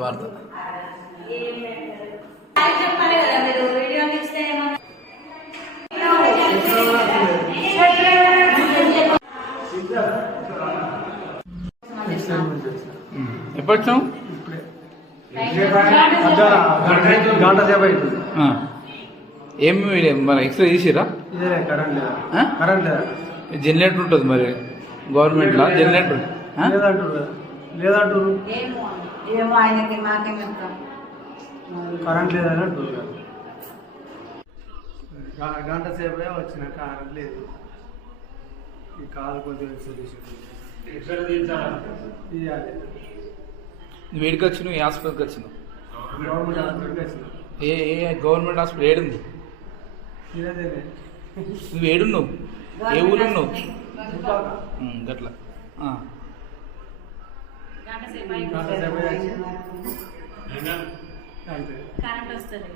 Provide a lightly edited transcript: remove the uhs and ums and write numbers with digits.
వార్త ఎప్పుడు వచ్చాం? గంట సేపు అవుతుంది. ఏమి మరి ఎక్స్రే తీసిరా? కరెంట్ లేదా? జనరేటర్ ఉంటుంది మరి గవర్నమెంట్లో జనరేటర్ లేదంటారు. ఏమో ఆయనకి మాకేం కరెంట్ లేదని అంటారు. గంట సేపు వచ్చిన కరెంట్ లేదు. ఈ కాలు కొంచెం తీయాలి. నువ్వు ఏడికి వచ్చినావు? ఏ హాస్పిటల్కి వచ్చినావు? గవర్నమెంట్ హాస్పిటల్కి వచ్చిన. ఏ గవర్నమెంట్ హాస్పిటల్ ఏడుంది? నువ్వు ఏడున్నావు? ఏ ఊరున్నావు? గట్లా కరెంట్ వస్తుంది.